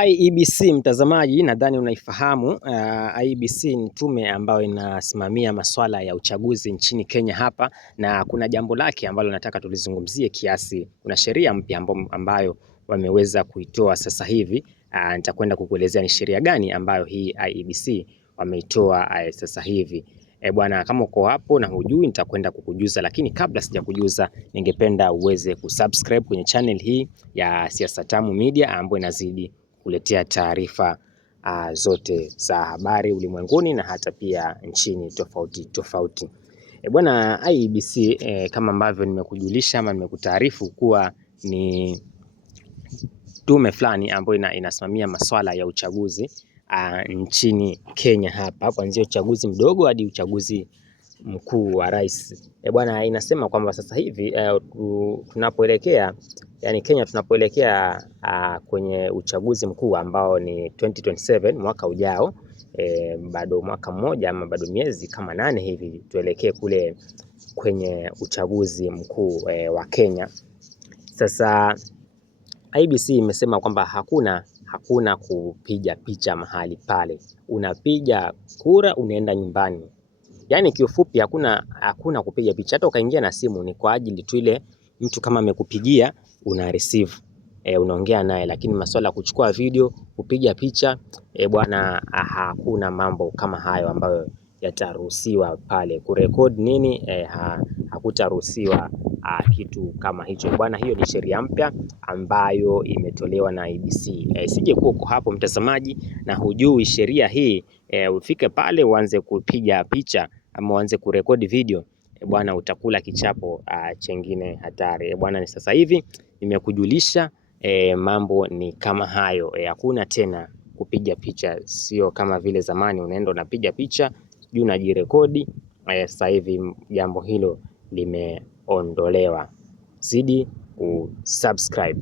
IEBC mtazamaji, nadhani unaifahamu. IEBC ni tume ambayo inasimamia masuala ya uchaguzi nchini Kenya hapa, na kuna jambo lake ambalo nataka tulizungumzie kiasi. Kuna sheria mpya ambayo wameweza kuitoa sasa hivi. Nitakwenda kukuelezea ni sheria gani ambayo hii IEBC wameitoa sasa hivi. Bwana, kama uko hapo na hujui nitakwenda kukujuza, lakini kabla sijakujuza, ningependa uweze kusubscribe kwenye channel hii ya Siasa Tamu Media ambayo inazidi kuletea taarifa zote za habari ulimwenguni na hata pia nchini tofauti tofauti. Bwana, IEBC kama ambavyo nimekujulisha ama nimekutaarifu kuwa ni tume fulani ambayo inasimamia masuala ya uchaguzi nchini Kenya hapa, kuanzia uchaguzi mdogo hadi uchaguzi mkuu wa rais. Bwana, inasema kwamba sasa hivi tunapoelekea, yani Kenya tunapoelekea kwenye uchaguzi mkuu ambao ni 2027 mwaka ujao, bado mwaka mmoja ama bado miezi kama 8 hivi tuelekee kule kwenye uchaguzi mkuu wa Kenya. Sasa IEBC imesema kwamba hakuna kupiga picha mahali pale, unapiga kura unaenda nyumbani. Yaani kiufupi hakuna kupiga picha. Hata ukaingia na simu ni kwa ajili tu ile mtu kama amekupigia una receive, unaongea naye, lakini masuala ya kuchukua video, kupiga picha, bwana, hakuna mambo kama hayo ambayo yataruhusiwa pale. Kurekod nini, hakutaruhusiwa kitu kama hicho bwana. Hiyo ni sheria mpya ambayo imetolewa na IEBC. Sije kuwa uko hapo mtazamaji na hujui sheria hii, ufike pale uanze kupiga picha ama uanze kurekodi video, bwana, utakula kichapo chengine hatari bwana. Ni sasa hivi nimekujulisha, mambo ni kama hayo, hakuna tena kupiga picha. Sio kama vile zamani unaenda unapiga picha juu unajirekodi. Sasa hivi jambo hilo limeondolewa. Zidi kusubscribe.